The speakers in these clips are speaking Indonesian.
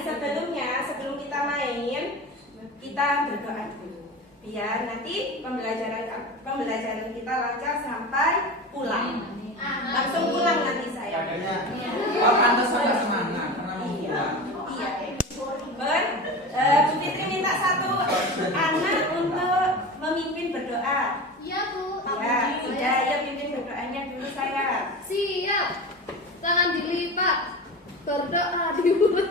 sebelum kita main, kita berdoa dulu. Biar nanti pembelajaran kita lancar sampai pulang. Langsung pulang nanti saya. Oh, pantas agak semangat karena mau pulang. Iya. Bu Fitri minta satu anak untuk memimpin berdoa. Iya, Bu. Ya, sudah ya pimpin berdoanya dulu saya. Siap. Tangan dilipat. Berdoa diulang.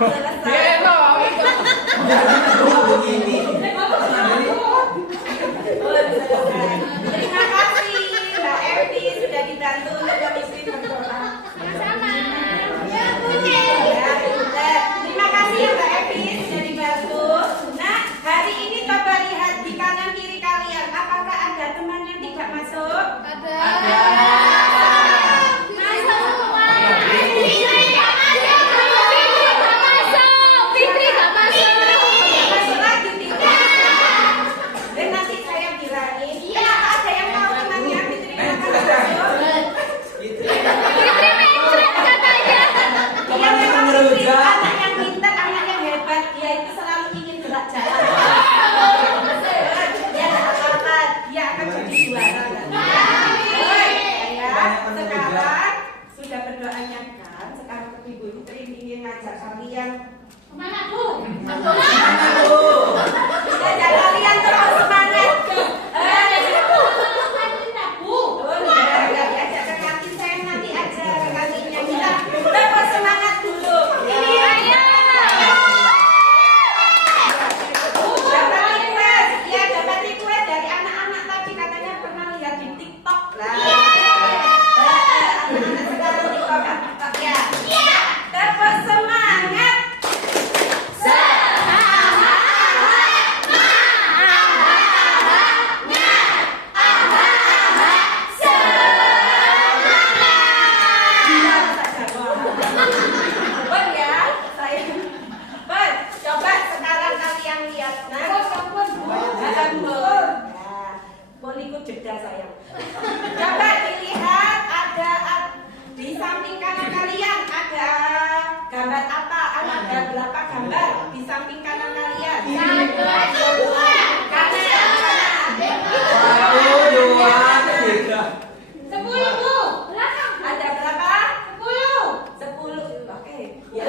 Selesai. Begini. Terima kasih Mbak Evi sudah dibantu untuk memimpin berdoa. Sama-sama. Ya, terima kasih ya Mbak Evi sudah dibantu. Nah, hari ini coba lihat di kanan kiri kalian, apakah ada teman yang tidak masuk? Ada. Masuk lagi tidak? Dan nanti saya bilangin, kenapa ada yang mau temannya Fitri makan masuk? Dia memang Fitri, anak yang pintar, anak yang hebat, dia itu selalu ingin gerak jalan. Dia tak apa-apa, dia akan jadi juara. Sekarang sudah berdoanya kan, sekarang Ibu Fitri ingin ngajak kalian Kemana, Bu? ngajak kalian terus semangat. Diajak ke kantin saya nanti aja ke kantinnya kita terus semangat dulu. Dapat request dari anak-anak tadi katanya pernah lihat di TikTok lah. Anak-anak sekarang TikTok ya. Terus semangat. Coba sekarang kalian lihat. Boleh ikut jeda sayang. Coba dilihat ada di samping kanan kalian ada gambar apa? Ada berapa gambar di samping kanan kalian? Kanan. Satu, dua, tiga. 10, Bu. Belakang. Ada berapa? 10. Oke. Ya.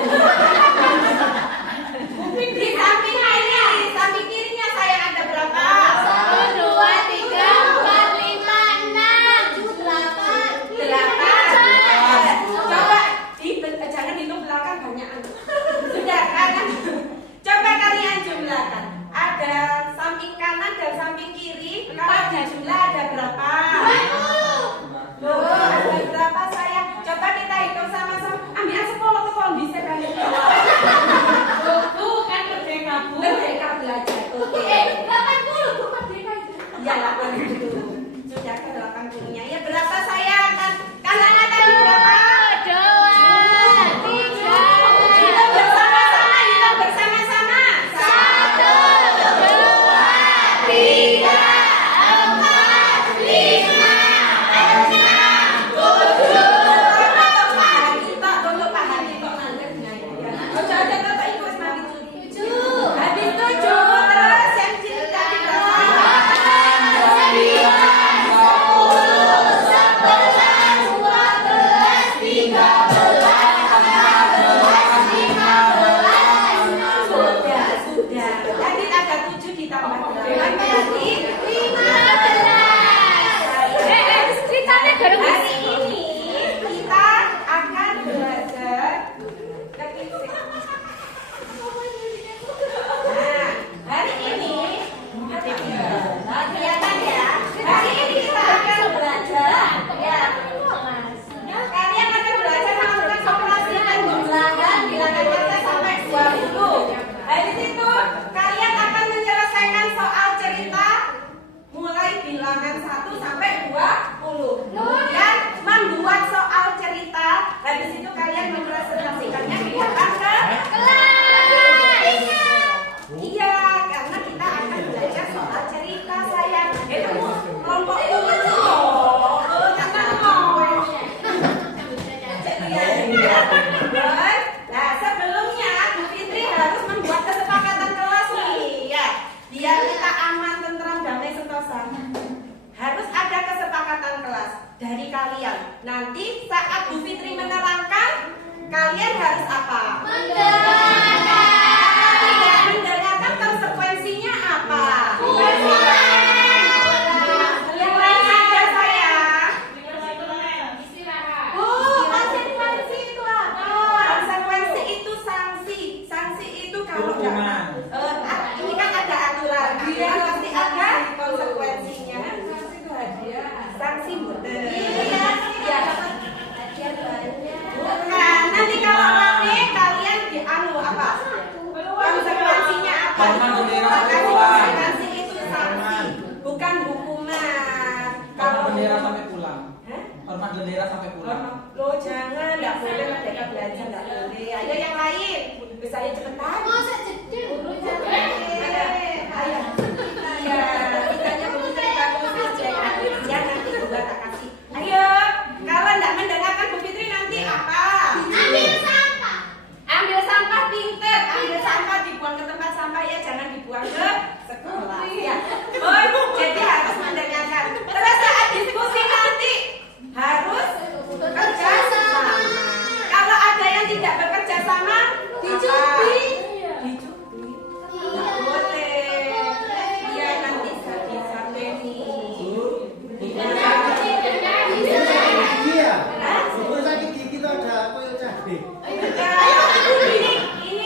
Di samping kirinya saya ada berapa? 1, 2, 3, 4, 5, 6, 7, 8. 8. Coba jangan hitung belakang banyak. Sudah kanan. Coba kalian jumlahkan. Ada dari kalian. Nanti saat Bu Fitri menerangkan, kalian harus apa? Tidak mendengarkan konsekuensinya apa? Yang lain ada saya. Konsekuensi itu apa? Konsekuensi itu sanksi. Sanksi itu kalau Hukuman. ini kan ada aturan. Dia pasti ada konsekuensinya. Sanksi betul. Iya. Bukan. Nanti kalau rame kalian dianu apa? Konsekuensinya apa? Hormat bendera sampai pulang. Konsekuensi itu sanksi, bukan hukuman. Hormat bendera sampai pulang. Hah? Hormat bendera sampai pulang. Lo jangan, nggak boleh merdeka belajar, nggak boleh. Ayo yang lain, saya cepetan. Ayo. Iya, kitanya begitu bagus aja. Ya nanti coba tak kasih. Ayo, kalau nggak mendengarkan Bu Fitri nanti apa? Ambil sampah pinter, ambil sampah dibuang ke tempat sampah ya, jangan dibuang ke sekolah. Ya. Oh, jadi harus mendengarkan. Terus saat diskusi nanti harus bekerja sama. Kalau ada yang tidak bekerja sama, dicubit. Dicubit. Nggak boleh. Iya nanti sampai nih. Iya. Bubur sakit gigi tuh ada koyo cabe. Ini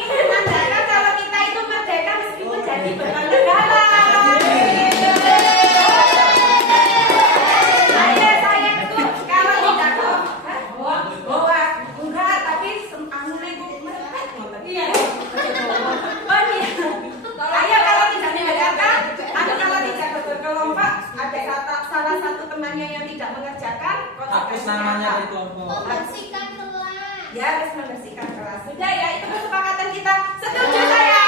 menandakan kalau kita itu merdeka meskipun jadi beban negara. Saya itu kalau tidak bawa enggak, tapi anunya itu merepet ngoten. Iya. Oh iya. Ayo kalau tidak mendengarkan, kalau tidak berkelompok, ada salah satu temannya yang tidak mengerjakan, Hapus namanya dari kelompok. ya harus membersihkan kelas. Sudah ya, itu kesepakatan kita. Setuju saya?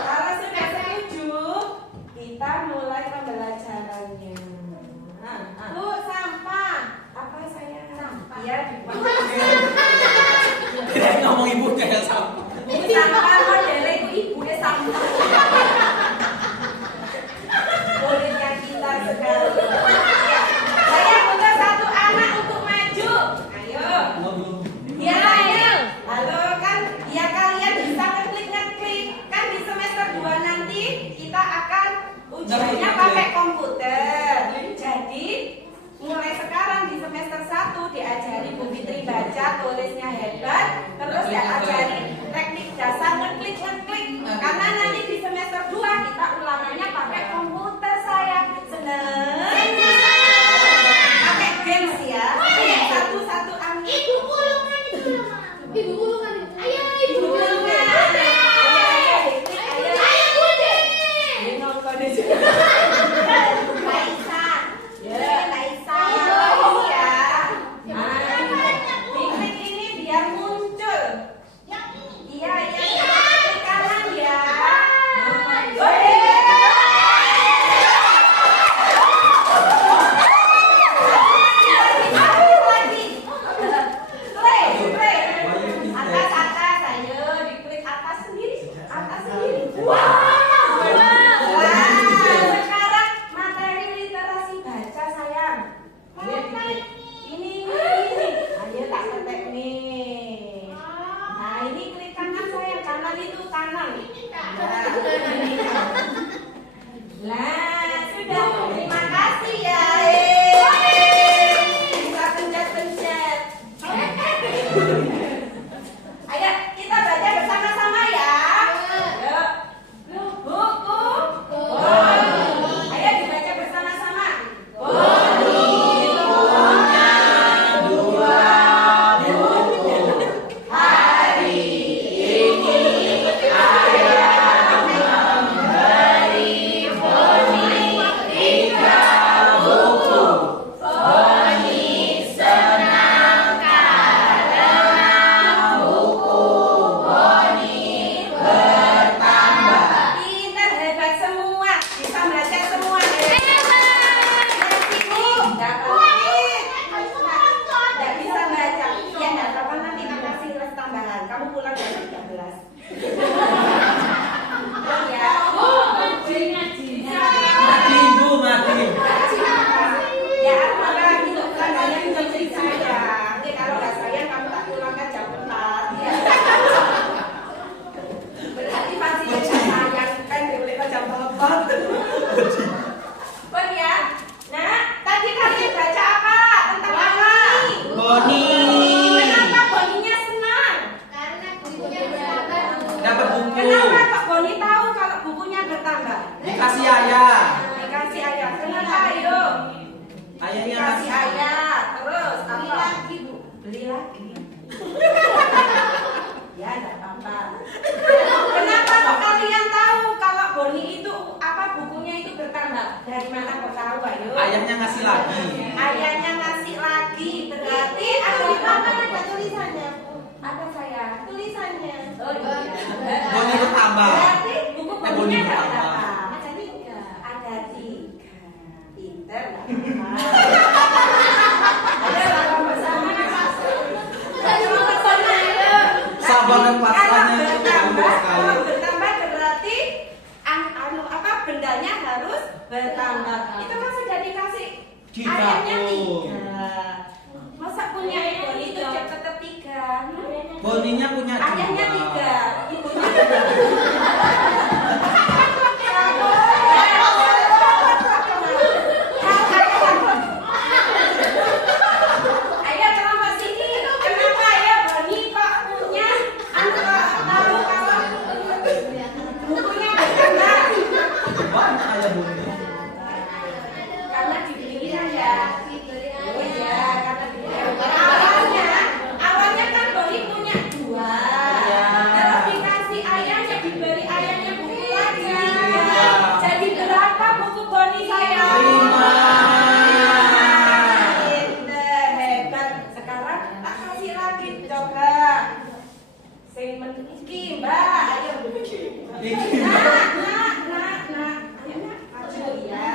Kalau sudah setuju, kita mulai pembelajarannya. Bu, sampah. Apa saya? Sampah. Iya, dibuang. Dia ngomong ibu kayak sama. Bu, sampah modelnya ibu sampah. Muridnya kita sekali. Ya. Saya butuh satu anak untuk maju. Ayo. Ya, ayo. Halo kan, ya kalian bisa ngeklik Boni. Kenapa Boninya senang? Karena bukunya bertambah. Dapat buku. Kenapa Kak Boni tahu kalau bukunya bertambah? Dikasih ayah. Dikasih ayah. Kenapa ayo? Ayahnya Dikasih ngasih. ayah. Terus Beli apa? lagi, Bu. Beli lagi. Ya, enggak apa-apa. Kenapa kok kalian tahu kalau Boni itu apa bukunya itu bertambah? Dari mana kok tahu ayo? Ayahnya ngasih lagi. Ayahnya ngasih lagi. Berarti ada Di apa? mana ada tulisannya, Bu? Apa saya? Tulisannya. Oh iya. Boni bertambah. Berarti buku Boni Boninya ada bertambah. berapa? Ada 3. Ada 3. Pinter nggak apa-apa. Ada lomba bersama Sabar dan pasrahnya itu bertambah sekali. kalau bertambah berarti apa bendanya harus bertambah. Itu kan sudah dikasih Tiga, ayahnya Bu. 3. Masa punya ibu itu tetap 3? Boninya punya Ayahnya 3, 2. ibunya Ayo kelompok sini. Kenapa ya Boni kok punya tahu kalau bukunya bertambah? Banyak ayah Boni. Karena dibeliin ya. Oh iya, karena dibeliin. Awalnya kan Boni punya 2. Iya. Terus dikasih ayahnya, diberi ayahnya buku lagi. Iya. Jadi berapa buku Boni saya? 5. Pinter, hebat. Sekarang tak kasih lagi coba. Sing meniki Mbak, ayo. Nak. Ayo nak, ayo ya.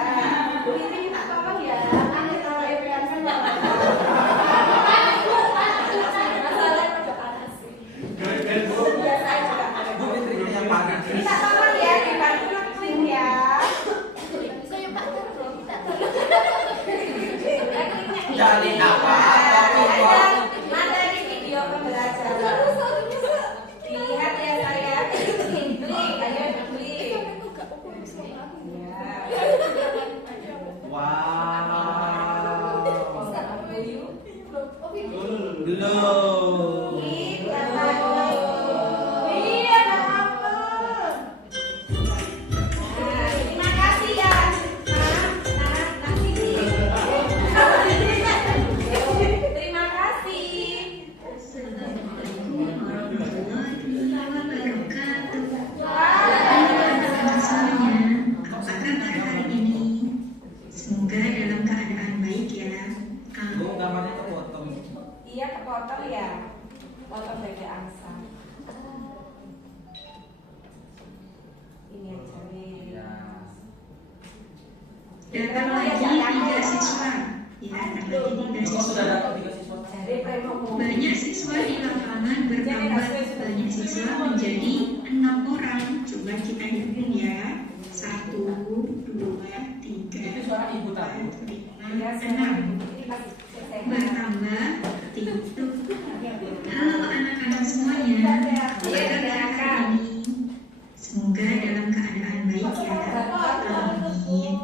Bu ini minta tolong ya. Nanti kalau ibu yang sama. Masalahnya udah panas sih. Biasa aja juga ada. Bu Fitri ini yang panas. Minta tolong ya, dibantu ngeklip ya. Bisa ya, Pak? Minta tolong. Jalin apa-apa, Bu. Ada materi video pembelajaran. Dilihat ya saya. Klik, ayo klik. Ya. Wow. Oh, Belum. Ih, apel. Iya, ada apel. Nah, terima kasih ya. Nah, sini. Terima kasih. Apa kabar hari ini? Semoga dalam keadaan baik ya. Bu, gambarnya kepotong. Iya, kepotong ya. Potong beda angsa. Ini aja nih. Ya. Datang lagi 3 siswa. Ya, datang lagi 3 Kok sudah siswa. dapat 3 siswa? Jadi premo. Banyak siswa di lapangan bertambah. Banyak siswa menjadi 6 orang. Coba kita hitung ya. 1, 2, 3, Itu suara ibu tadi. 4, 5, Ya, 6. ini pasti selesai. Bertambah 3. Halo anak-anak semuanya. Apa kabar hari ini? Semoga dalam keadaan baik ya. Amin.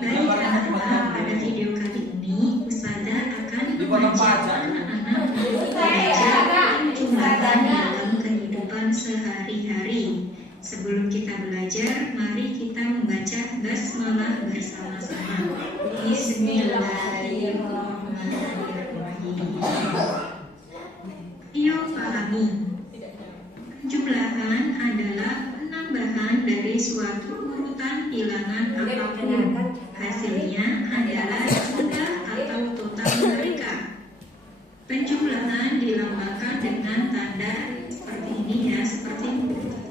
Baik anak-anak, pada video kali ini Ustazah akan Dipotong mengajak pajak. anak-anak belajar perjumlahan dalam kehidupan sehari-hari. Sebelum kita belajar, mari kita membaca basmalah bersama-sama. Bismillahirrahmanirrahim. Yuk pahami. Jumlahan adalah penambahan dari suatu urutan bilangan apapun. Hasilnya adalah jumlah atau total mereka. Penjumlahan dilambangkan dengan tanda seperti ini ya, seperti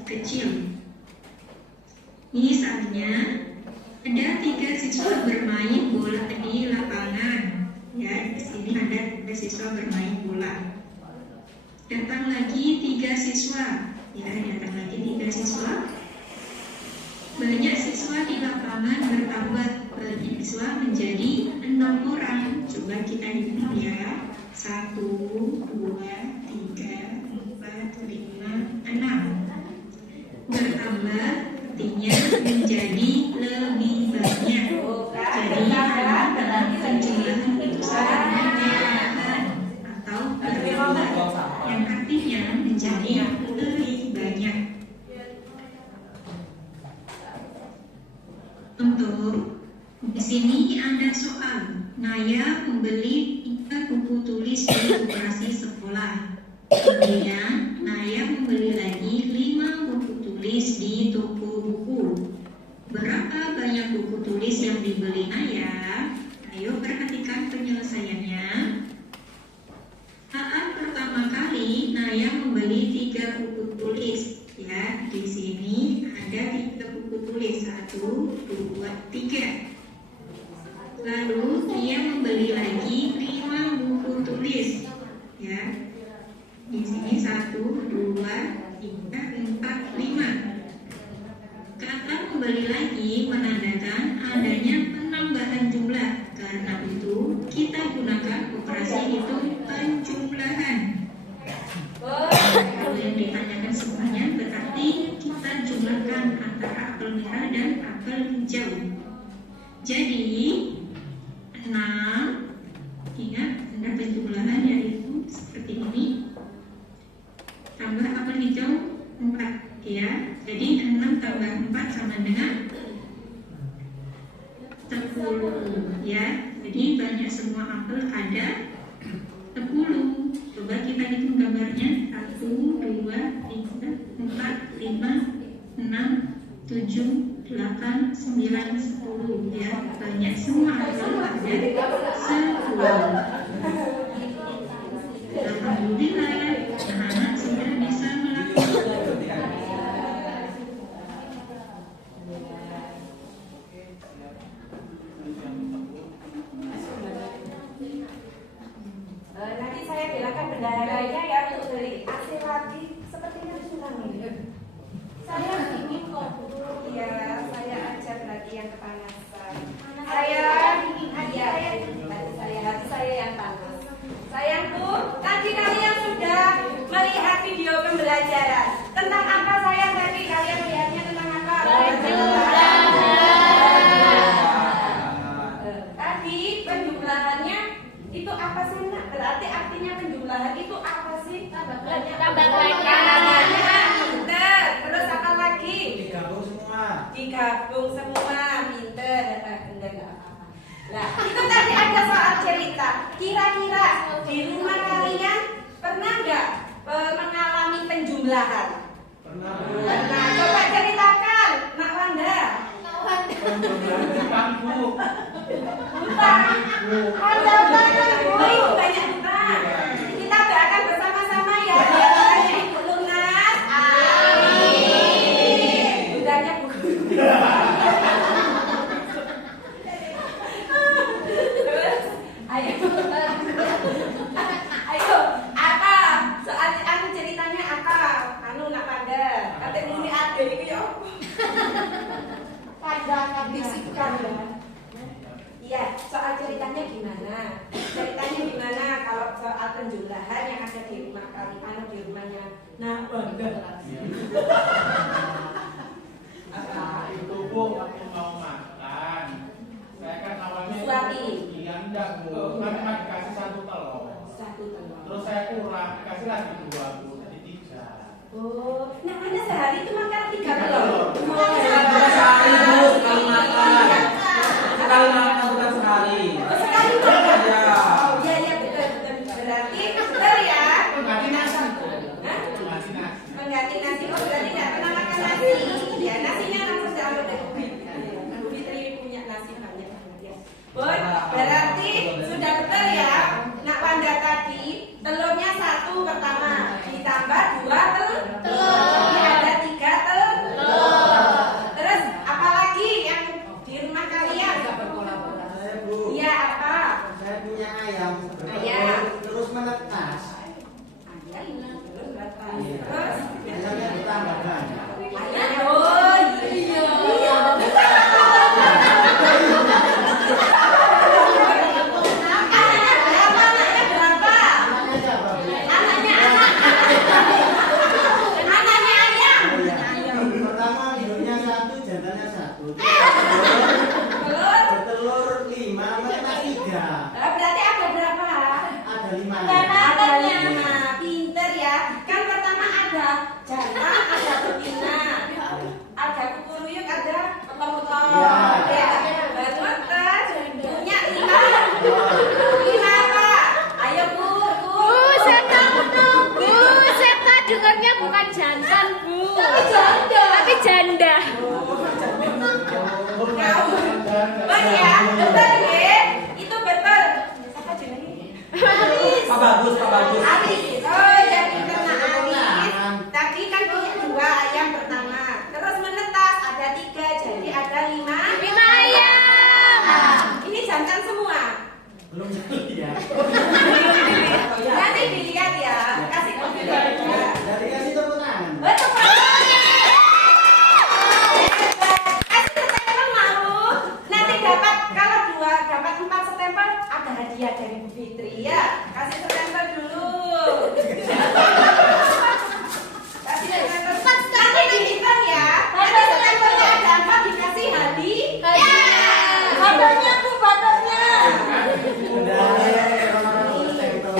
kecil. Misalnya, ada 3 siswa bermain bola di lapangan. Ya, di sini ada 3 siswa bermain bola. Datang lagi 3 siswa. Ya, datang lagi 3 siswa. Banyak siswa di lapangan bertambah. Banyak siswa menjadi 6 orang. Coba kita hitung ya. 1, 2, 3, 4, 5, 6. Bertambah artinya menjadi lebih banyak. Jadi penjumlahan itu sangat menyenangkan. A. Naya membeli 3 buku tulis di koperasi sekolah. Kemudian Naya membeli lagi 5 buku tulis di toko buku. Berapa banyak buku tulis yang dibeli Naya? Ayo perhatikan penyelesaiannya. Saat pertama kali Naya membeli 3 buku tulis. Ya, di sini ada 3 buku tulis. 1, 2, 3. Lalu dia membeli lagi 5 buku tulis. Ya, di sini 1, 2, 3, 4, 5. Kata membeli lagi menandakan adanya penambahan jumlah. Karena itu kita gunakan operasi hitung penjumlahan. Kalau yang ditanyakan semuanya berarti kita jumlahkan antara apel merah dan apel hijau. Jadi 6, ingat tanda penjumlahan yaitu seperti ini, tambah apel hijau 4, ya. Jadi 6 tambah 4 sama dengan 10, ya. Jadi banyak semua apel ada 10. Coba kita hitung gambarnya. 1, 2, 3, 4, 5, 6, 7, 8, 9, 10, ya. Banyak semua apel ada 10. Alhamdulillah, anak-anak sudah bisa melakukan. Nanti saya bilang bendaharanya ya untuk beli AC lagi. Sepertinya sudah ini. Saya ingin kok. Iya, saya ajar lagi yang kepanasan. Hati saya yang panas. Sayangku, tadi kalian sudah melihat video pembelajaran. Tentang apa sayang tadi? Kalian lihatnya tentang apa? Tadi penjumlahannya itu apa sih nak? Berarti artinya penjumlahan itu apa sih? Tambah Pinter. Terus apa lagi? Digabung semua. Digabung semua. Pinter. Benda nggak apa-apa. Nah, itu tadi ada soal cerita. Kira-kira di rumah kalian pernah nggak mengalami penjumlahan? Pernah. Pernah. Coba ceritakan, Nak Wanda. Jepang, Bu. Bukan. Ada banyak banyak bukan. Kita doakan bersama-sama ya. Doanya Ibu Lunas. Amin. Budanya Bu. Terus, ayo. Ayo, apa? Soal anu ceritanya apa? Anu nak pada. Katanya muni ade iki yo. Pandangan bisikan ya. Iya, soal ceritanya gimana? Ceritanya gimana kalau soal penjumlahan yang ada di rumah kalian, di rumahnya. Nah, Wanda. Itu Bu, aku mau makan. Saya kan awalnya Suapin. iya enggak Bu, kan cuma dikasih 1 telur. Satu telur. Terus saya kurang, dikasih lagi 2 Bu, jadi 3. Oh, nah Anda sehari itu makan 3 telur. Sekali Bu, sekali makan. Sekali makan bukan sekali. Oh, sekali makan. Iya. Oh, iya iya betul. Berarti betul ya. Mengganti nasi. Hah? Mengganti nasi. Mengganti nasi. Oh, berarti tidak pernah makan nasi. Ya, nasinya langsung diambil dari Ubi. Bu Fitri punya nasi banyak banget ya. Boy, berarti sudah betul ya. Nak Wanda tadi telurnya 1 pertama ditambah 2 telur. Jadi ada 3 telur. Terus apalagi yang di rumah kalian? Saya Bu. Iya apa? Saya punya ayam. Ayam. Terus menetas. Ayam terus berapa? Iya. Terus Ayamnya bertambah banyak. ayam. Oh iya. Iya. Anaknya berapa? Anaknya siapa Bu? Anaknya anak. Anaknya ayam. Oh, iya. Pertama hidungnya 1, jantannya 1. Telur. Bertelur 5, menetas 3. Berarti ada berapa? Ada 5. Ada 5. Pinter ya. Kan pertama ada jantan, ada betina, ada kukuruyuk, ada potong-potong. Ya. Ya. Baru punya 5 Belum lihat. Nanti dilihat ya. Kasih konfirmasi juga. Dari kasih tepuk tangan. Betul. Kasih stempel mau. Nanti dapat kalau 2 dapat 4 stempel ada hadiah dari Bu Fitri ya. Kasih stempel dulu. Kasih stempel. Nanti dihitung ya. Nanti stempelnya ada 4 dikasih hadiah. Fotonya Bu, fotonya. Udah, orang-orang stempel.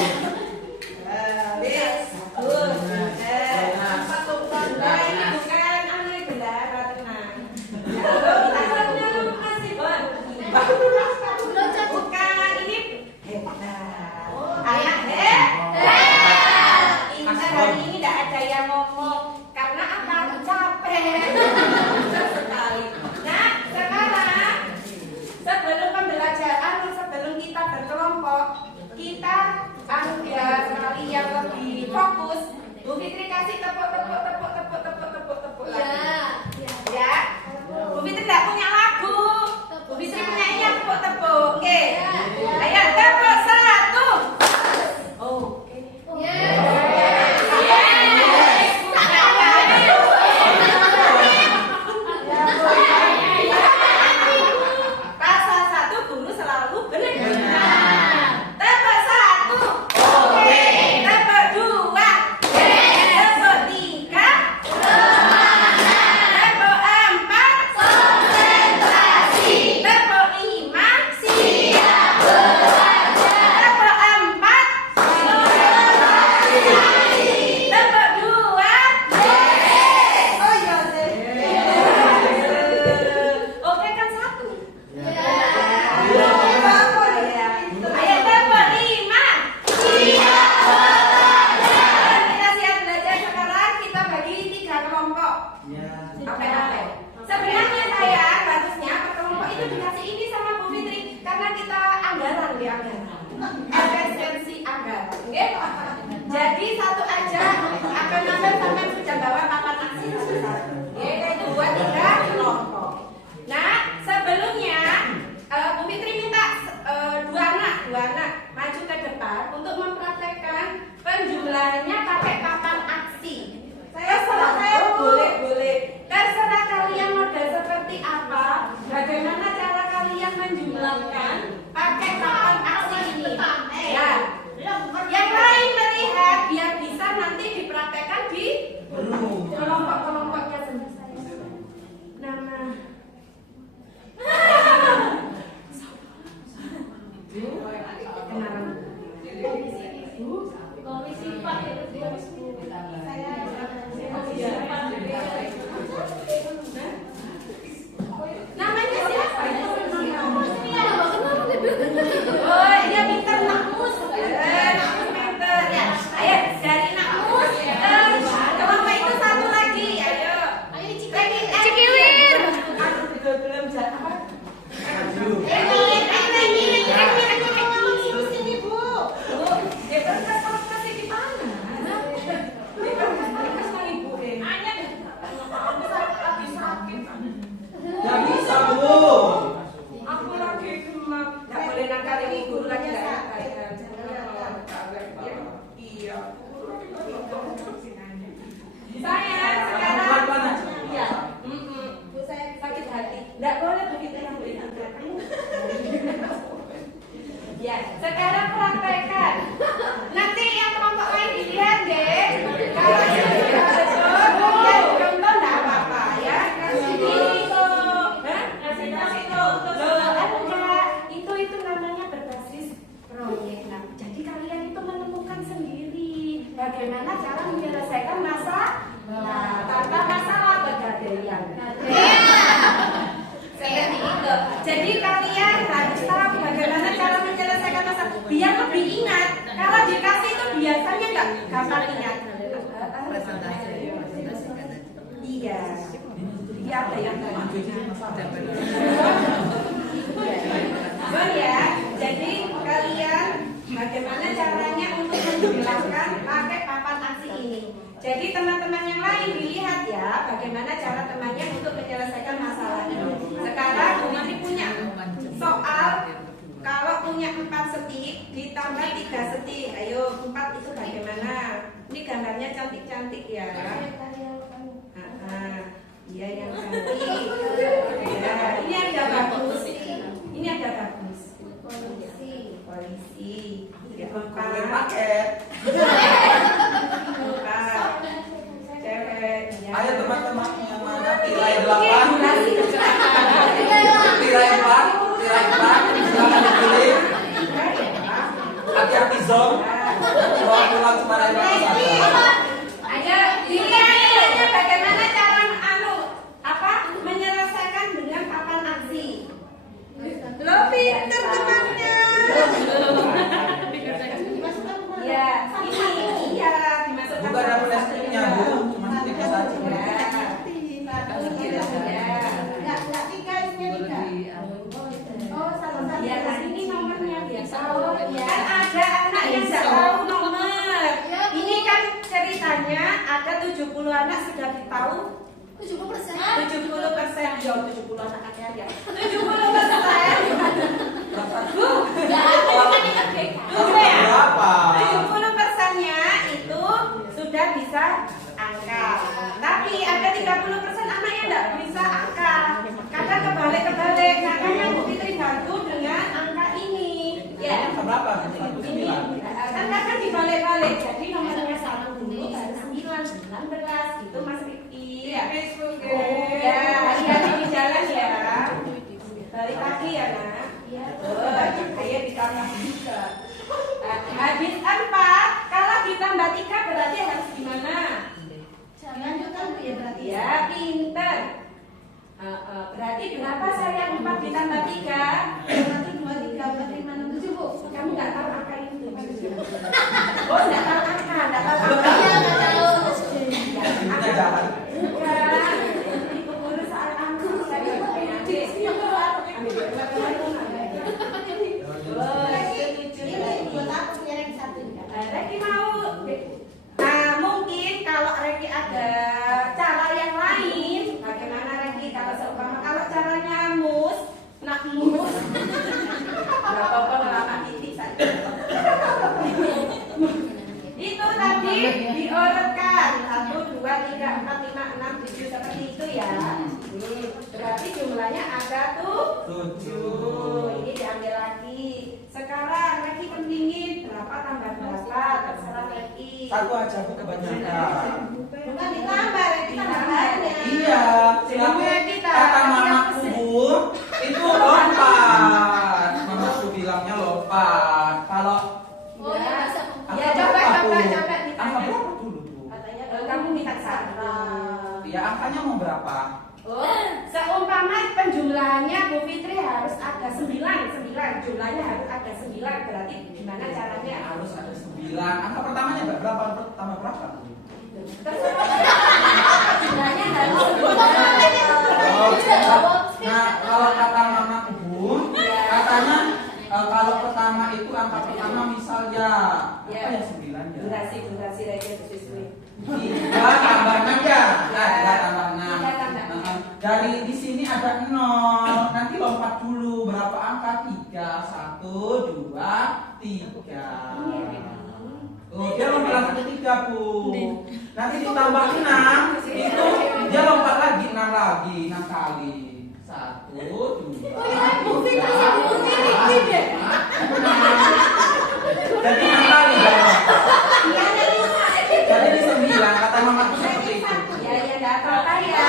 Bukan ini anak Intan hari ini tidak ada yang ngomong karena apa? Capek sekali. Nah sekarang sebelum pembelajaran, sebelum kita berkelompok, kita ya sekali yang lebih fokus. Bu Fitri kasih tepuk ya. Bu Fitri tidak punya lagu. Bu Fitri punya ini tepuk. Oke. Ayo tepuk 1. Oke. Pasal 1 guru selalu benar. Tepuk 1. Oke. Tepuk 2. Tepuk 3. Tepuk 4. Konsentrasi. Tepuk 5. Siap belajar. Tepuk 4. Tepuk 2. Oh iya deh. Oke kan 1. Ayo tepuk 5. Siap belajar. Kita siap belajar sekarang kita bagi 3 kelompok. Apa? Sebenarnya saya harusnya per kelompok itu dikasih ini sama Bu Fitri karena kita anggaran di anggaran. Efisiensi anggaran. Oke? Jadi satu aja apa-apa sampai sudah bawa papan aksi. Oke, itu buat 3 kelompok. Nah, sebelumnya Bu Fitri minta 2 anak maju ke depan untuk mempraktekkan penjumlahannya pakai papan aksi. Terserah saya boleh. Terserah kalian model seperti apa. Bagaimana cara kalian menjumlahkan pakai papan aksi ini? Ya. Yang lain melihat biar bisa nanti dipraktekkan di kelompok-kelompoknya sendiri. Nama. Kenalan. Komisi 4 Namanya siapa? Oh, dia pintar Nakmus. Nakmus pintar ya. Ayo dari Nakmus. Kelompok itu satu lagi. Ayo. Cikiwir. Aduh, belum jatuh. Sini Bu. Dia berkas di mana? Dia berkas sama Ibu deh. Lagi sakit. Gak bisa, Bu. Aku lagi gemuk. Gak boleh nakal ini guru lagi gak nakal. Iya. Saya sekarang. Iya. Bu saya sakit hati. Gak boleh begitu yang boleh nakal. Ya, sekarang praktekkan. Nanti yang kelompok lain dilihat deh. Kalau itu sudah betul, ya contoh enggak apa-apa ya. Kasih itu. Kasih itu. Enggak, itu namanya berbasis proyek. Nah, jadi kalian itu menemukan sendiri bagaimana cara menyelesaikan masalah tanpa masalah pegadaian. Seperti itu. Jadi kalian harus tahu bagaimana cara menyelesaikan masalah biar lebih ingat. Kalau dikasih itu biasanya nggak gampang ingat. Iya. Iya apa ya? Oh ya. Jadi kalian bagaimana caranya untuk menjelaskan pakai papan aksi ini. Jadi teman-teman yang lain dilihat ya bagaimana cara temannya untuk menyelesaikan masalah ini. Sekarang Bu Fitri punya soal Kalau punya 4 stik ditambah 3 stik. Ayo, 4 itu bagaimana? Ini gambarnya cantik-cantik ya. Iya yang cantik. Ya, ini ada bagus. Ini ada bagus. Polisi. Paket. Cewek. Ayo teman-teman yang mana tirai 8, tirai 4, silakan dipilih. Hati-hati zong. Bawa pulang cuma ada Ayo, dilihat bagaimana cara menyelesaikan dengan papan aksi. Lo pinter temannya. Ya, ini iya dimasukkan. Bukan ada plastiknya, Bu. Cuma stiker saja. Ya, nah ini nomornya biasa. Kan ada anak yang nggak tahu nomor. Ini kan ceritanya ada 70 anak sudah tahu 70%. Ya, 70 anak ya. 70%. Bu, Berapa? 70%-nya itu sudah bisa angka. Tapi ada 30% anak yang tidak bisa angka. Kadang kebalik-kebalik. Makanya Bu Fitri bantu dengan angka ini. Ya. Berapa? Ini kan kadang dibalik-balik. Jadi nomornya 1 dulu, baru 9, 19 itu Mas Riki. Ya. Ya, hati-hati di jalan ya. Balik lagi ya, Nak. Ayo ditambah 3. Habis 4, kalau ditambah 3 berarti harus gimana? Lanjutkan Bu ya berarti. Ya, pinter. Berarti berapa sayang 4 ditambah 3? 1, 2, 3, 4, 5, 6, 7 Bu. Kamu nggak tahu angka itu? Oh, nggak tahu angka, nggak tahu angka. Iya, nggak tahu. Ibunya jahat. Bukan. Ibu guru soal angka. Reki mau. Nah, mungkin kalau Reki ada cara yang lain, bagaimana Reki? Kalau seumpama kalau caranya nak mus, nggak apa-apa ngelakak titik saja. Itu tadi diurutkan 1, 2, 3, 4, 5, 6, 7 seperti itu ya. Berarti jumlahnya ada 7. Ini diambil lagi. Sekarang Reki pentingin berapa tambah berapa, terserah Reki. Satu aja Bu kebanyakan. Bukan ditambah, Reki tambahnya. Iya, tapi kata mamaku Bu, itu lompat. Mamaku bilangnya lompat. Kalau Oh, ya bisa. Ya coba angka ditanya. berapa dulu Bu? Katanya kamu minta saran. Ya angkanya mau berapa? Oh, seumpama penjumlahannya Bu Fitri harus ada 9, jumlahnya harus ada 9, berarti gimana caranya? Harus ada 9. Angka pertamanya berapa? Pertama berapa? Jumlahnya harus Oh, 9. nah kalau kata mamaku Bu, katanya kalau pertama itu angka pertama misal ya apa ya 9 ya? Durasi Reki sesuai. 3 tambah 6 ya? Nah, 3 tambah 6. 3 tambah 6. Dari di sini ada 0. Nanti lompat dulu berapa angka? 3, 1, 2, 3. Oh, dia lompat langsung ke 3 Bu. Nanti ditambah 6, itu dia lompat lagi 6 lagi, 6 kali. 1, 2, 3. Jadi 6 kali ya. Jadi di 9 kata mamaku seperti itu. Ya enggak apa-apa ya.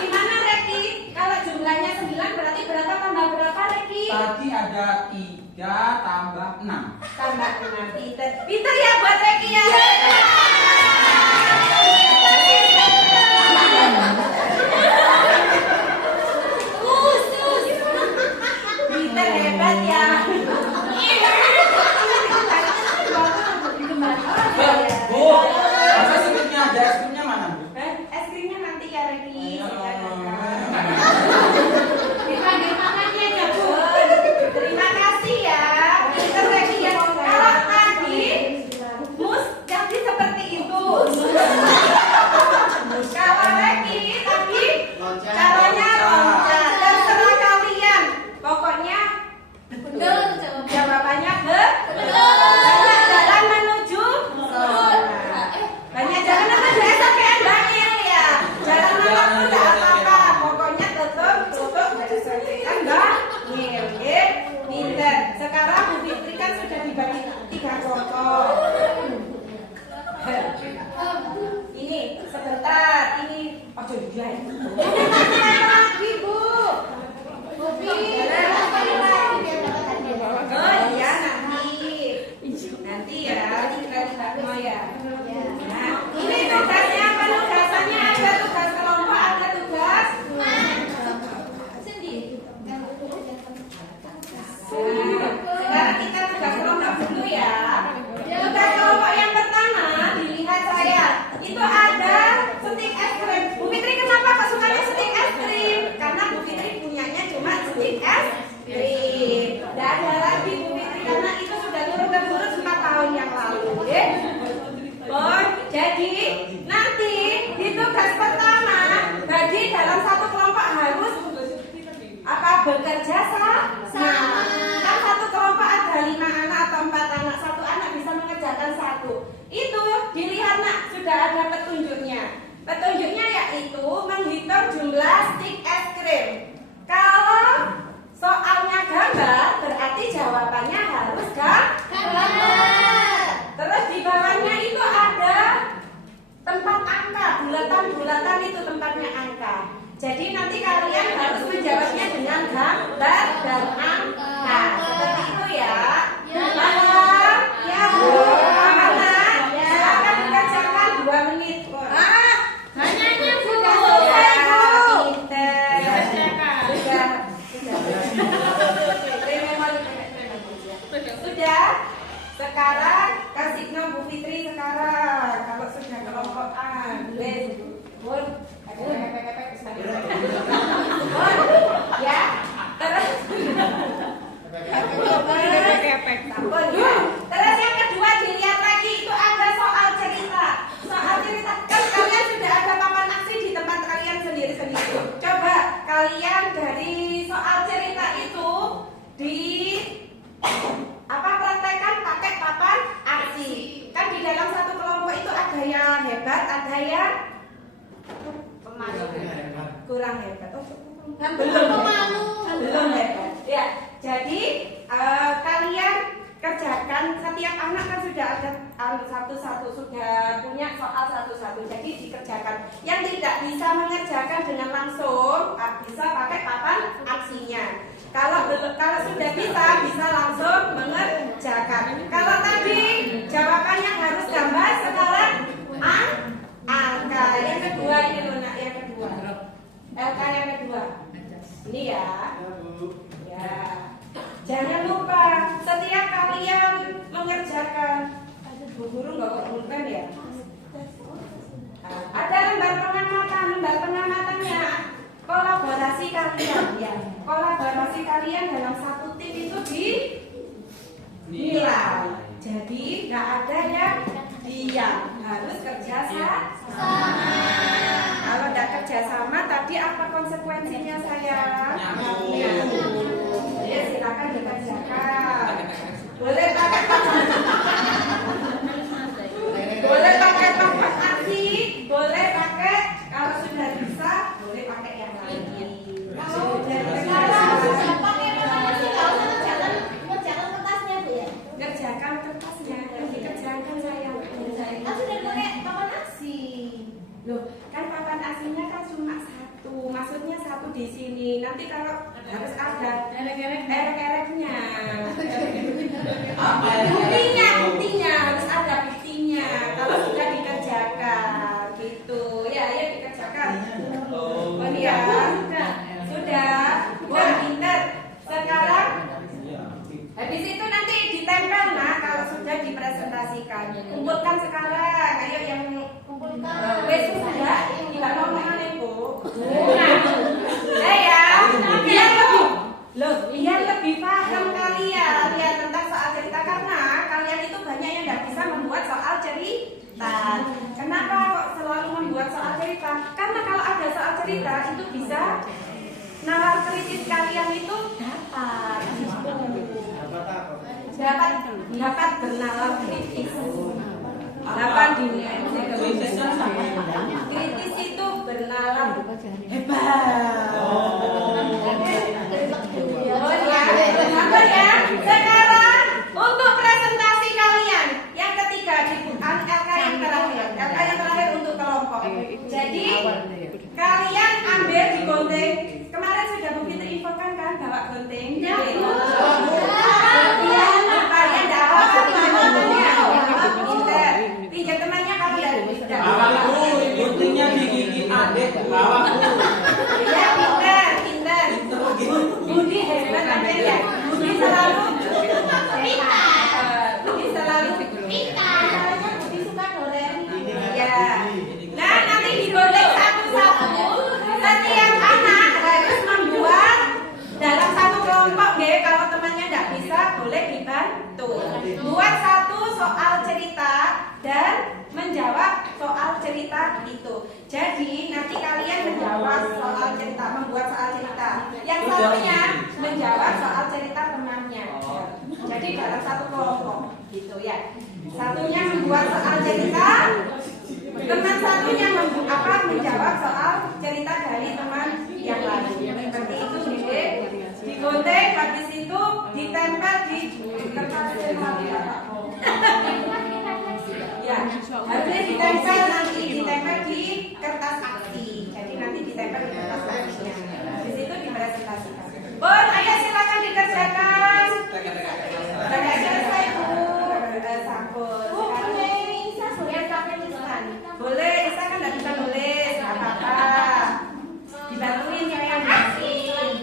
Gimana Reki? Kalau jumlahnya 9 berarti berapa tambah berapa Reki? Tadi ada 3 tambah 6. Tambah 6. Pinter ya buat Reki ya. Pinter hebat ya. Bu, masa skripnya ada? Skripnya mana Bu? Es krimnya nanti ya Reki. Ya, Dipanggil makannya ya Bu. Terima kasih ya. Pinter Reki ya. Kalau tadi mus yang es krim. Tidak ada lagi Bu Fitri karena itu sudah turun-temurun 4 tahun yang lalu. Ya. Oh, jadi nanti di tugas pertama bagi dalam satu kelompok harus apa bekerja sama. Kan satu kelompok ada 5 anak atau 4 anak, satu anak bisa mengerjakan satu. Itu dilihat nak sudah ada petunjuknya. Petunjuknya yaitu menghitung jumlah stik es krim. Kalau soalnya gambar berarti jawabannya harus gambar. Terus di bawahnya itu ada tempat angka, bulatan-bulatan itu tempatnya angka. Jadi nanti kalian harus menjawabnya dengan gambar dan angka. Seperti itu ya. Paham? Ya Bu. Paham nak? Silakan dikerjakan 2 menit. Hanya Bu. Sudah selesai Bu. Pinter. Sudah. Sekarang kasih Bu Fitri sekarang. Kalau sudah kelompokan, Bun. Ya, terus terus yang kedua dilihat lagi itu ada soal cerita. Soal cerita kan kalian sudah ada papan aksi di tempat kalian sendiri-sendiri. Coba kalian dari soal cerita itu di praktekkan pakai papan aksi. Kan di dalam satu kelompok itu ada yang hebat, ada yang kurang hebat. Belum hebat. Ya, jadi kalian kerjakan, setiap anak kan sudah ada satu-satu, sudah punya soal satu-satu. Jadi dikerjakan. Yang tidak bisa mengerjakan dengan langsung bisa pakai papan aksinya. Kalau sudah bisa langsung mengerjakan. Kalau tadi jawabannya harus gambar, sekarang angka. Yang kedua ini Luna, yang kedua. LK yang kedua. Ini ya. Ya. Jangan lupa setiap kalian mengerjakan. Bu guru nggak kok pulpen ya? Ada lembar pengamatan. Lembar pengamatannya kolaborasi kalian ya. Kolaborasi kalian dalam satu tim itu dinilai. Jadi nggak ada yang diam, harus kerja sama. Kalau tidak kerja sama, tadi apa konsekuensinya sayang? Ya silakan dikerjakan. Boleh pakai boleh pakai papan aksi, boleh pakai kalau sudah bisa, boleh pakai yang lain. Kalau sudah Pakai papan aksi kalau kerjakan kertasnya Bu ya. kerjakan kertasnya, dikerjakan sayang. Kan sudah pakai papan aksi. Loh, kan papan aslinya kan cuma satu, maksudnya satu di sini. Nanti kalau harus ada erek-ereknya. Buktinya harus ada buktinya. Kalau sudah dikerjakan, gitu. Ya, ayo dikerjakan. Oh iya, sudah. Wah, pinter. Sekarang habis itu nanti ditempel nah kalau sudah dipresentasikan. Kumpulkan sekarang. Ayo yang kumpulkan. Wes sudah. Tidak mau mengenai Bu. Biar lebih paham kalian ya tentang soal cerita karena kalian itu banyak yang tidak bisa membuat soal cerita. Kenapa kok selalu membuat soal cerita? Karena kalau ada soal cerita itu bisa nalar kritis kalian itu dapat bernalar kritis. Dapat dimensi kritis itu bernalar hebat. Sabar ya. Sekarang untuk presentasi kalian yang ketiga di LK yang terakhir untuk kelompok. Jadi kalian ambil di gunting. Kemarin sudah Bu Fitri infokan kan bawa gunting. Kalian dapat pinjam temannya kalian. Guntingnya digigit adik. Ya pintar. kelompok nggih, kalau temannya nggak bisa boleh dibantu. Buat satu soal cerita dan menjawab soal cerita itu. Jadi nanti kalian menjawab soal cerita, membuat soal cerita. Yang satunya menjawab soal cerita temannya. Jadi dalam satu kelompok gitu ya. Satunya membuat soal cerita, teman satunya menjawab soal cerita dari teman yang lain. Seperti itu nih. Digunting, habis itu ditempel di kertas. Ya, harusnya ditempel nanti ditempel di kertas aksi. Jadi nanti ditempel di kertas aksinya. Di situ dipresentasikan. Bon, ayo silakan dikerjakan. Sudah selesai Bu. Sabun. Bu, Isa boleh pakai tulisan. Boleh, Isa kan nggak bisa nulis, nggak apa-apa. Dibantuin ya yang ngasih.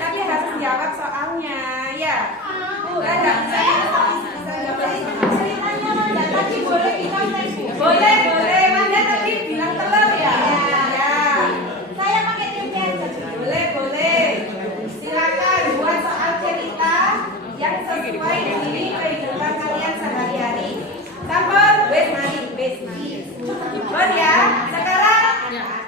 Tapi harus jawab soalnya, ya. Nggak bisa jawab. Tadi boleh bilang boleh, Wanda tadi bilang telur ya. Ya. Saya pakai tempe aja. Boleh. Silakan buat soal cerita yang sesuai dengan kehidupan kalian sehari-hari. Sampun, wes mari. Bon ya. Sekarang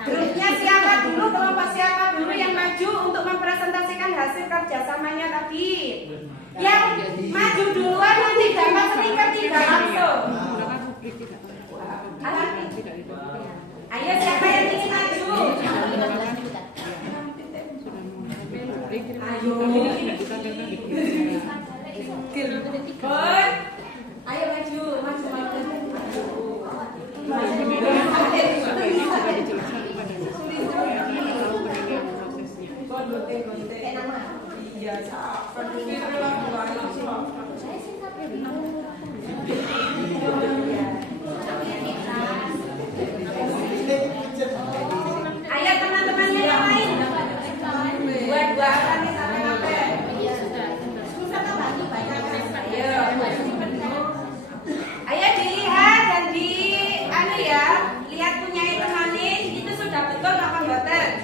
grupnya siapa dulu, kelompok siapa dulu yang maju untuk mempresentasikan hasil kerjasamanya tadi? Yang maju duluan nanti dapat stiker 3 langsung. Ayo siapa yang ingin maju? Ayo. Bon, ayo maju. Iya, ayo teman-temannya yang lain. Dua-duaan nih sampai ngapain? Ayo dilihat dan lihat punya temannya itu sudah betul apa mboten?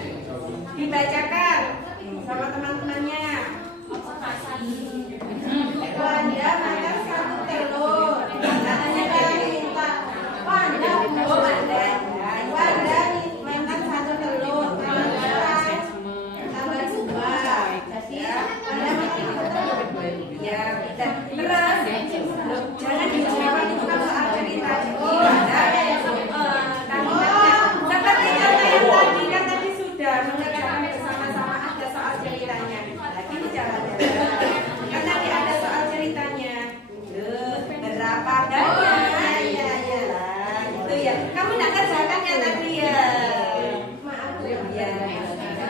Dibacakan sama teman-temannya. Wanda makan 1 telur. Katanya dari minta. Wanda makan 1 telur. Tambah 2. Jadi Wanda makan 1 telur. Ya, terus jangan dijawab itu kan soal cerita. Seperti yang tadi kan tadi sudah mengerjakan bersama-sama ada soal ceritanya. Lagi bicara. Kan nanti ada soal ceritanya. Berapa banyak? Ya. Itu ya. Kamu nak kerjakan ya tadi ya. Maaf ya.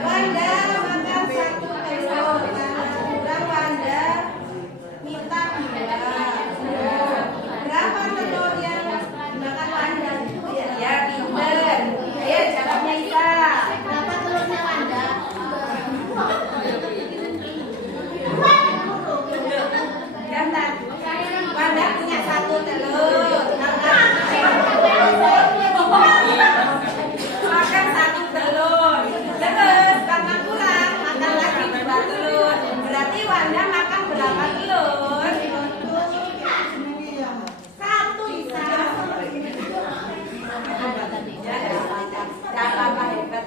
Wanda makan 1 telur. Kurang Wanda minta 2. Berapa telur yang dimakan Wanda? Ya pinter. Ayo jawabnya Isa. Berapa telurnya Wanda? Gambar. Wanda punya 1 telur. Makan 1 telur. Terus karena kurang makan lagi 2 telur. Berarti Wanda makan berapa telur? 1 Isa. Gak apa-apa hebat.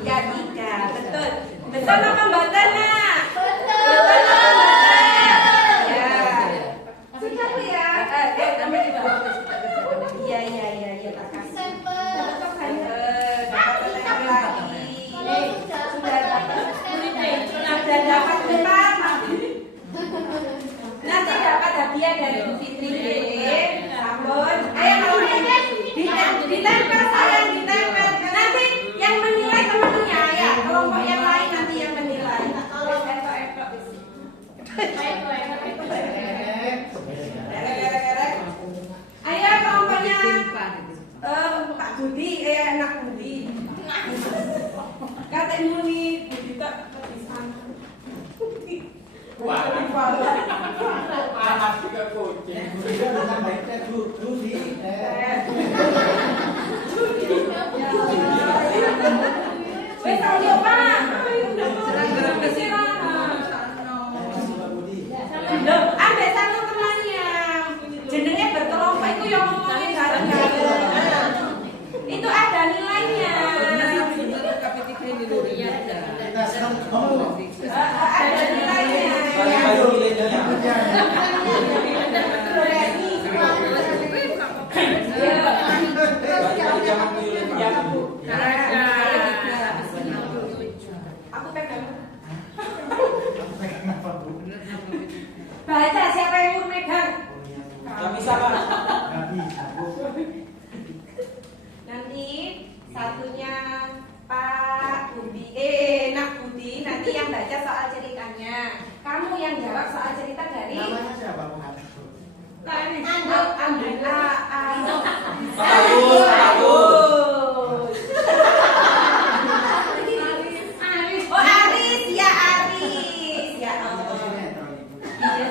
Ya 3. Betul. Betul apa mboten nak? Betul. Ya. Sudah Bu ya. Iya tak kasih. Dapat lagi. Sudah dapat 4. Nanti dapat hadiah dari Bu Fitri. Sampun. Ayo kalau ditempel sayang, ditempel. Nanti yang menilai teman-temannya ya. Kelompok yang lain nanti yang menilai. Ayo kelompoknya Pak Budi, anak Budi. Katanya nih Budi tak bisa. Anak juga kucing. Wes audio Pak. Aku pegang. Baca siapa yang mau megang? Gak bisa Pak. Nanti satunya Pak Budi, Nak Budi, nanti yang baca soal ceritanya. Kamu yang jawab soal cerita dari Namanya siapa Bu? Oh Aris, ya Aris, ya Allah. Iya.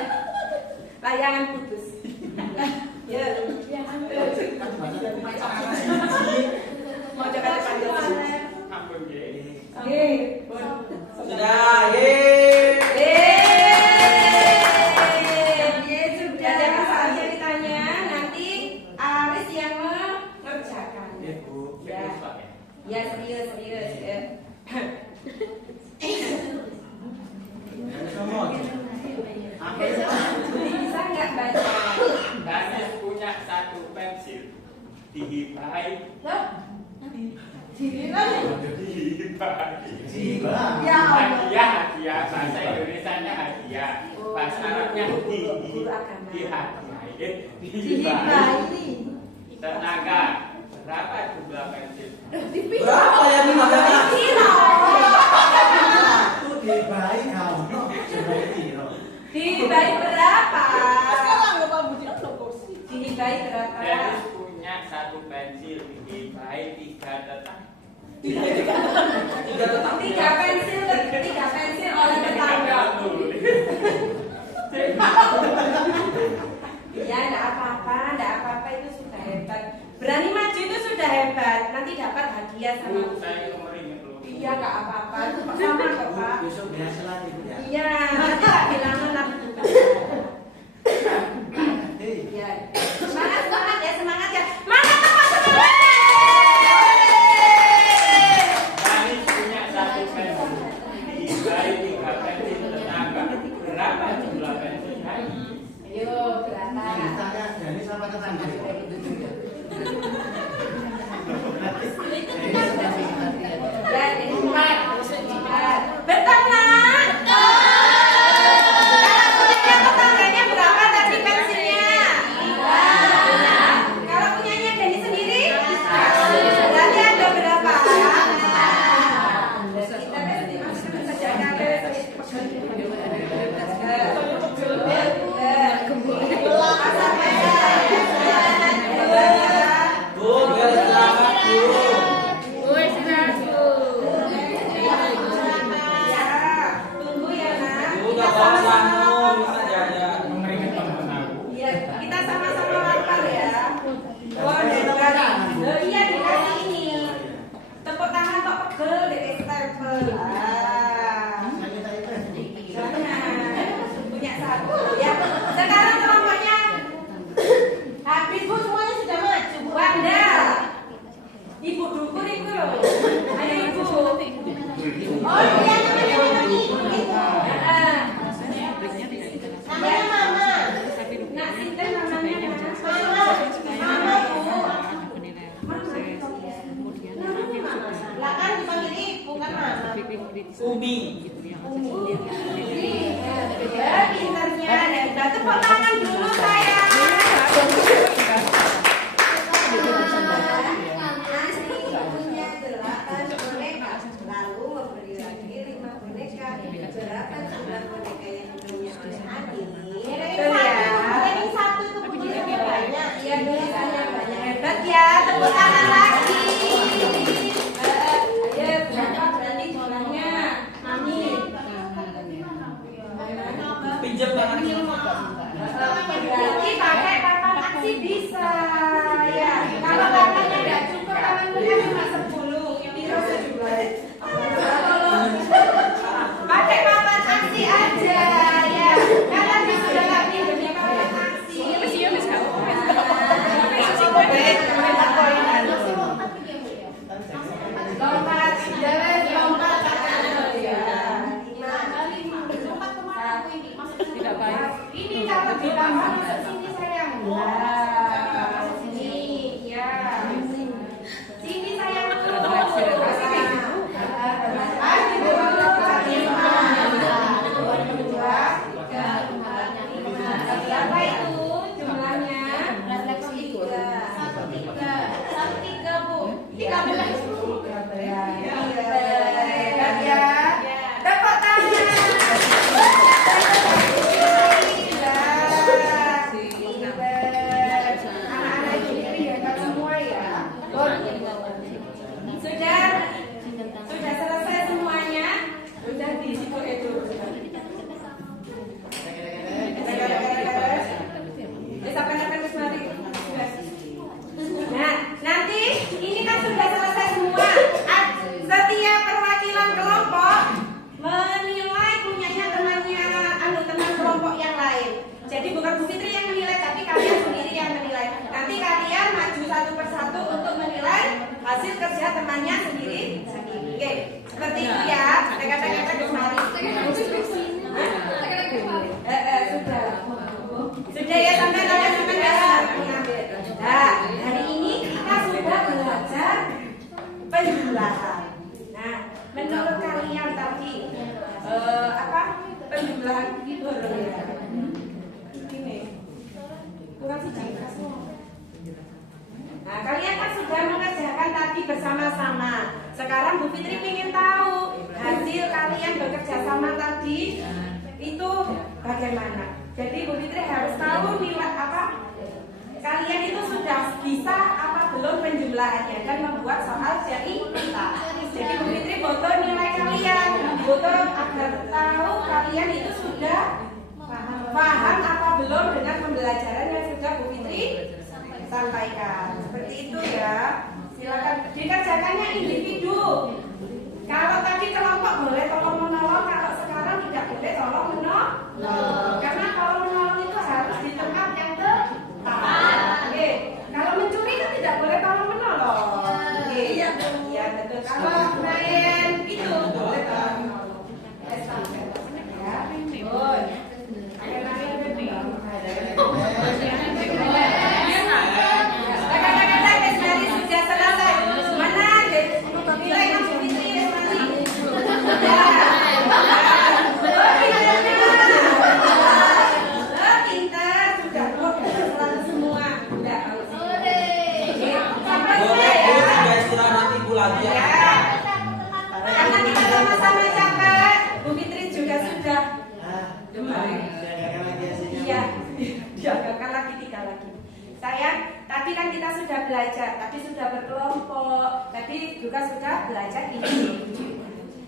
Layangan putus. Ya. Mau coba depan dulu. Sudah, yeay. Sudah jangan soal ceritanya. Nanti Aris yang mengerjakan. Ya serius. Ya. Bisa nggak baca? Danis punya satu pensil. Dihibai. Hadiah bahasa Indonesianya hadiah, bahasa Arabnya dihibai. Tenaga berapa jumlah pensil? Berapa ya nih makanya? Itu dibayi kamu. Dihibai berapa? Dihibai berapa? Danis punya satu pensil. Dihibai 3 tetap. Tiga pensil oleh tetangga. Ya, enggak apa-apa itu sudah hebat. Berani maju itu sudah hebat. Nanti dapat hadiah sama. Saya kemarin belum. Iya, enggak apa-apa. Itu sama kok, Pak. Besok biasa lagi Bu ya. Iya, nanti tak bilangan aku juga. Iya. Semangat ya. Semangat teman-teman. Danis punya satu pensil. Dihibai 3 pensil tenaga. Berapa jumlah pensil? Ayo, berapa? Ditanya Dani sama tetangga. Ya, ini 4. Betul, Nak? Kalau punyanya tetangganya berapa tadi pensilnya? 5. Kalau punyanya Dani sendiri? 1. Berarti ada berapa? Kita mesti masuk saja. Bu, biar selamat Bu. Ya, tunggu ya, Nak. Bu, Kita gak bawa sama-sama. jamu, bisa jajan. Meringat teman aku. Iya, kita sama-sama lapar ya. Oh, iya dikasih ini. Tepuk tangan kok pegel deh stempel. Jangan. Punya satu ya. Sekarang kelompoknya habis Bu, semuanya sudah maju. Wanda. Ibu dukur itu loh. Ayo Ibu. Oh, iya namanya Mami. Namanya Mama. Nak Sinten namanya Mama Bu. Lah kan dipanggil Ibu kan Mama. Umi. Pinternya hebat. Tepuk tangan dulu sayang. Asli punya 8 boneka. Lalu memberi lagi 5 boneka. Berapa jumlah boneka yang punya oleh adik? Ini satu itu punya banyak. Iya, biasanya banyak. Hebat ya. Tepuk tangan lagi. Ayo, berapa berani jumlahnya? Mami. Pinjam tangannya. Berarti pakai papan aksi bisa ya. Kalau papannya tidak cukup, papan punya cuma 10. Biro sejumlah. Pakai papan aksi aja ya. Kalian bisa lagi demi papan aksi. Lompat, jalan lompat ya. Ini kalau ditambah masuk sini sayang. Nah, sini ya. Sini sayang. Aduh. kerja temannya sendiri. Oke, seperti itu ya. Kata-kata kemarin. Sudah ya sampai mengambil. Nah, hari ini kita sudah belajar penjumlahan. Nah, menurut kalian tadi apa penjumlahan itu? Ini kurang sejengkal semua. Nah, kalian kan sudah mengerjakan tadi bersama-sama. Sekarang Bu Fitri ingin tahu hasil kalian bekerja sama tadi itu bagaimana. Jadi Bu Fitri harus tahu nilai apa kalian itu sudah bisa apa belum penjumlahannya dan membuat soal cerita. Jadi Bu Fitri butuh nilai kalian, butuh agar tahu kalian itu sudah paham apa belum dengan pembelajaran yang sudah Bu Fitri sampaikan. Seperti itu ya. Silakan dikerjakannya individu. Kalau tadi kelompok boleh tolong menolong, kalau sekarang tidak boleh tolong menolong. Karena kalau menolong itu harus di tempat yang tepat. Oke. Kalau mencuri kan tidak boleh tolong menolong. Oke. Iya betul. Kalau main itu boleh tolong menolong. Ya. Betul. Belajar, tadi sudah berkelompok, tadi juga sudah belajar ini.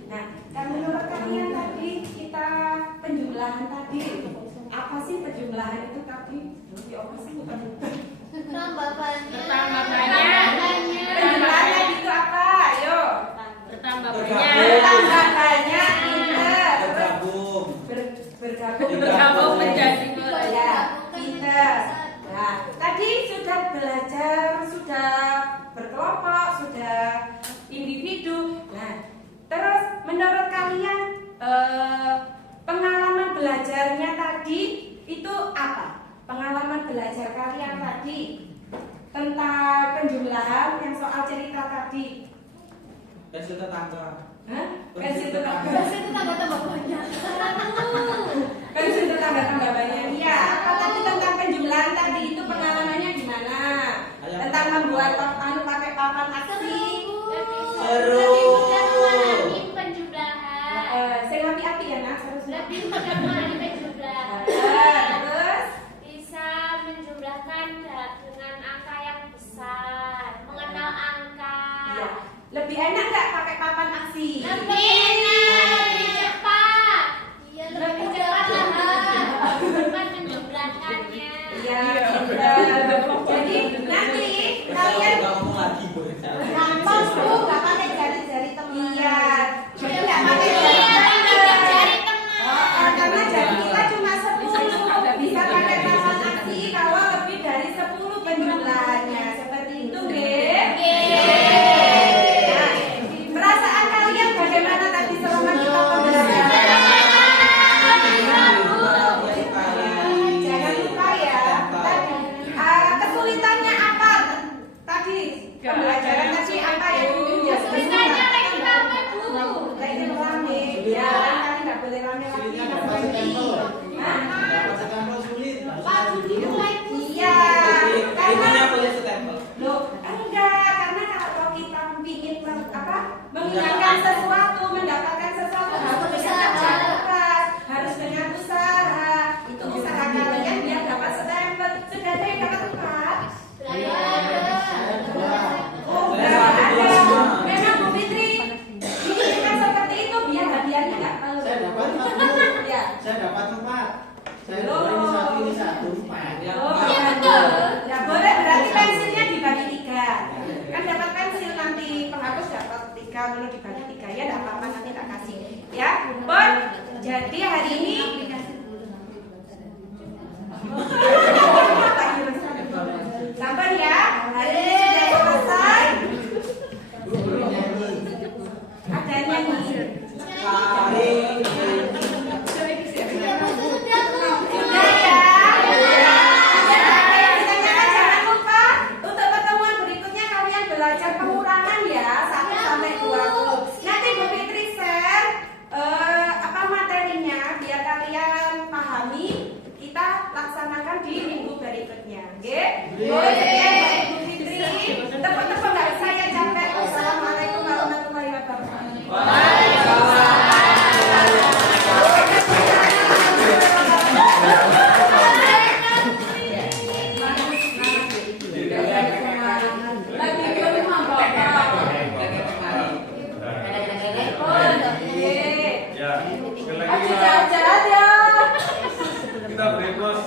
Nah, menurut kalian tadi kita penjumlahan tadi apa sih penjumlahan itu tadi? Ya apa sih Tambah banyak. Penjumlahan itu apa? Ayo. Bertambah banyak. Bergabung menjadi ya, pinter. Nah, tadi sudah belajar, sudah berkelompok, sudah individu. Nah, terus menurut kalian pengalaman belajarnya tadi itu apa? Pengalaman belajar kalian tadi tentang penjumlahan yang soal cerita tadi. Pensil tetangga. Hah? Pensil tetangga. Pensil tetangga tambah banyak. Pensil tetangga tambah banyak. Iya, apa tadi tentang penjumlahan tadi itu pengalamannya gimana? Tentang membuat pakai papan aksi. Seru. Lebih mudah memahami penjumlahan. Saya api ya nak, Lebih mudah memahami penjumlahan. Terus bisa menjumlahkan dengan angka yang besar, mengenal angka. ya, lebih enak nggak pakai papan aksi? Lebih enak, lebih cepat. Lebih cepat bukan menjumlahkannya. Iya, jadi nanti kalian gampang Bu, nggak pakai jari-jari teman. Iya, jadi nggak pakai jari teman. Karena jari kita cuma 10, bisa pakai papan aksi kalau lebih dari 10 penjumlahannya. Seperti itu, Nggih. Nah, perasaan kalian bagaimana tadi selama kita pembelajaran? Jangan lupa ya. Kesulitannya apa? Tadi pembelajaran tadi apa ya? Kesulitannya lagi rame, Bu. Lagi rame. Ya, kali nggak boleh rame lagi. Hah? Pak, begitu lagi. Iya. Karena boleh stempel. loh, enggak, karena kalau kita ingin mengingatkan sesuatu, mendapatkan sesuatu harus dengan kerja keras, harus dengan usaha. Itu usaha kalian biar dapat stempel. Sudah ada yang dapat 4? Oh, enggak ada. Memang Bu Fitri ini kan seperti itu biar hadiahnya nggak perlu. Saya dapat 4. Ya. Saya dapat 4. Saya Loh. dapat ini 1, 4. Oh, iya betul. Ya boleh, berarti pensilnya dibagi 3. Kan dapat pensil nanti penghapus dapat 3, lalu dibagi 3 ya, enggak apa-apa nanti tak kasih. Ya, Bon. Jadi hari ini sabar ya. Hari ini sudah selesai. Ibu Fitri. Tepuk-tepuk nggak saya capek. Assalamualaikum warahmatullahi wabarakatuh. Ya, sekali lagi Aduh, jalan-jalan ya. kita beri pos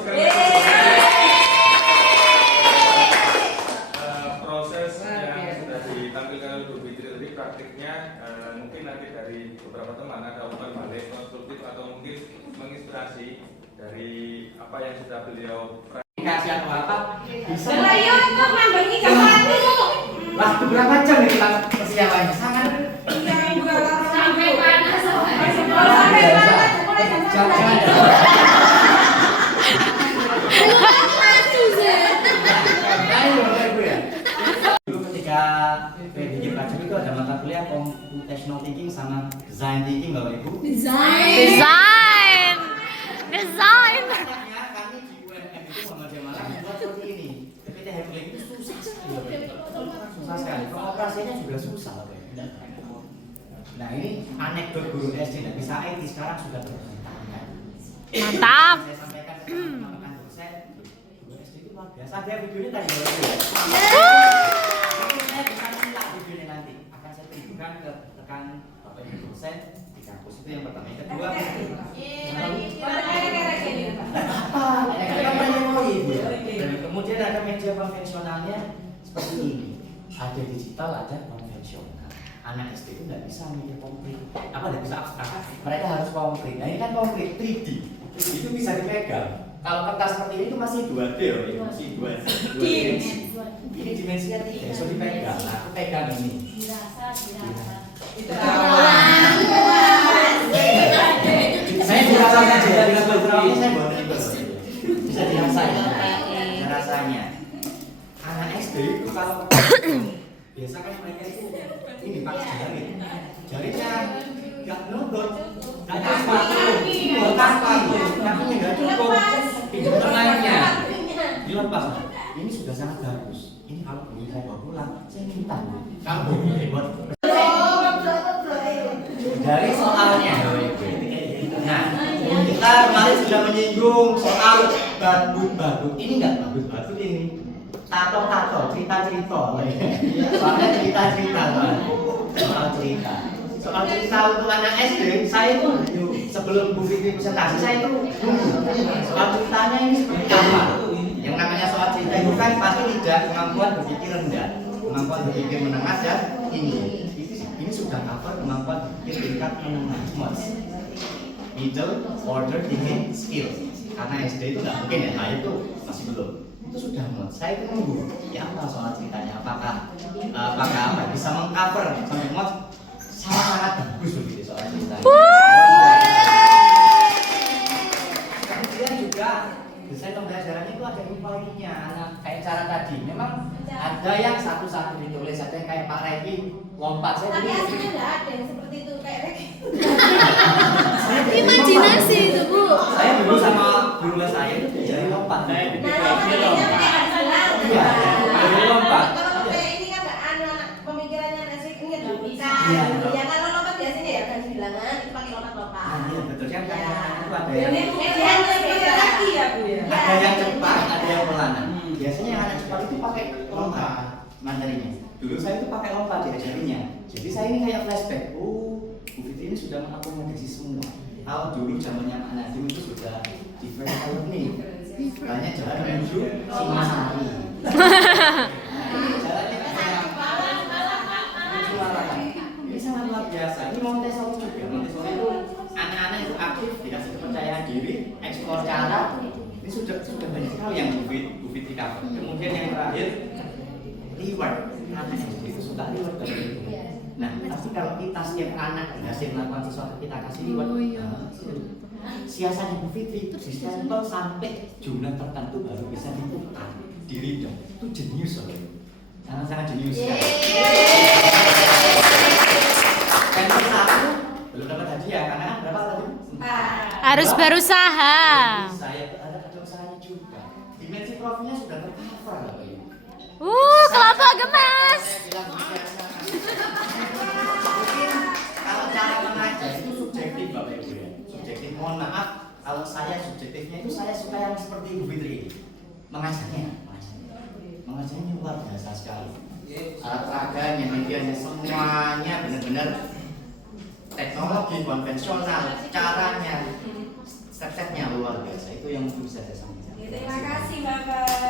proses yang sudah ditampilkan oleh Bu Fitri tadi praktiknya mungkin nanti dari beberapa teman ada umpan balik konstruktif atau mungkin menginspirasi dari apa yang sudah beliau Kasih atau apa? Bisa. Ayo untuk mambengi kamu. Lah, berapa jam nih kita persiapannya? Sangat. Sampai panas. Sampai panas, mulai jam 9. Dulu ketika bikin baju itu ada mata kuliah computational thinking sama design thinking Bapak Ibu. Desain. Makanya kami di UMM itu Muhammadiyah Malang membuat seperti ini. PPT Handling itu susah sekali Bapak Ibu. Susah sekali. Pengoperasiannya juga susah Bapak Ibu. Nah ini anekdot guru SD dan bisa IT sekarang sudah terciptakan. Mantap. Saya sampaikan ke teman-teman dosen, guru SD itu luar biasa. Ada videonya tadi Bapak Ibu. Mungkin saya bisa minta videonya nanti. Akan saya tunjukkan ke rekan Bapak Ibu dosen di kampus itu yang pertama. Yang kedua, kemudian ada media konvensionalnya seperti ini. Ada digital, ada konvensional. Anak SD itu nggak bisa mikir konkret, nggak bisa abstrak. Mereka harus konkret. Nah ini kan konkret 3D, itu bisa dipegang. Kalau kertas seperti ini itu masih 2D, ya, masih 2 dimensi. Ini dimensinya 3, bisa dipegang. Nah aku pegang ini. Saya dirasakan juga dengan beberapa saya buat itu bisa dirasakan. Rasanya anak SD itu kalau biasa kan mereka itu ini pakai jarinya nggak nunduk, nggak ada sepatu, kakinya nggak cukup, pinjam tengahnya dilepas. Ini sudah sangat bagus. Ini kalau boleh saya bawa pulang, saya minta kamu boleh buat dari soalnya. Nah, kita kemarin sudah menyinggung soal badut-badut. Ini enggak badut-badut ini. Tato-tato, cerita-cerita. Soalnya cerita-cerita, soal cerita. Soal cerita untuk anak SD, saya itu sebelum Bu Fitri presentasi, saya itu soal ceritanya ini seperti apa? Yang namanya soal cerita itu kan pasti tidak kemampuan berpikir rendah, kemampuan berpikir menengah dan ini sudah cover kemampuan berpikir tingkat menengah, middle order thinking skill. Karena SD itu nggak mungkin ya, nah itu masih belum. Itu sudah mod. Saya tunggu ya apa soal ceritanya, apakah apa bisa mengcover sampai mod sangat bagus begitu soal ceritanya. Kemudian juga desain pembelajaran itu ada implikasinya, kayak cara tadi. Memang ada yang satu-satu ditulis, ada yang kayak Pak Reki lompat. Saya Tapi dulu aslinya nggak ada yang seperti itu kayak Reki. Imajinasi itu, Bu. saya dulu sama guru les saya itu diajari lompat. Saya Nah, bikin makanya kayak ada jalan. Iya, ada lompat. Kalau kayak ini kan nggak anak pemikirannya nasi ini nggak bisa. Iya. Ya kalau lompat biasanya ya kan bilangan itu pakai lompat-lompat. Nah, iya betul kan Ya. itu ada yang Beda lagi ya Bu ya. ada yang cepat, ada yang pelan. Biasanya yang anak cepat itu pakai lompat materinya. Dulu saya itu pakai lompat diajarinya. Jadi saya ini kayak flashback. Oh, Bu Fitri ini sudah mengakomodasi semua. Kalau dulu zamannya Pak Nadiem itu sudah different learning. Banyak jalan menuju Singasari. Jalannya menuju larangan. Ini sangat luar biasa. Ini Montessori juga. Montessori itu anak-anak itu aktif, dikasih kepercayaan diri, eksplor cara. Ini sudah banyak sekali yang Bu Fitri cover. Kemudian yang terakhir reward. Anak itu suka reward dari itu. Nah, pasti kalau kita setiap anak berhasil melakukan sesuatu kita kasih reward. Siasatnya Bu Fitri itu distempel sampai jumlah tertentu baru bisa diputar di lidah. Itu jenius loh. Sangat-sangat jenius sekali. Dan satu belum dapat hadiah karena kan berapa tadi? Harus berusaha. Saya ada usahanya juga. Dimensi profilnya sudah tercover loh. apa gemas? Mungkin kalau cara mengajar itu subjektif Bapak Ibu ya. Subjektif. Mohon maaf kalau saya subjektifnya itu saya suka yang seperti Bu Fitri. Mengajarnya luar biasa sekali. Alat peraganya, medianya, semuanya benar-benar teknologi konvensional, caranya, step-stepnya luar biasa. Itu yang mungkin bisa saya sampaikan. Terima kasih Bapak.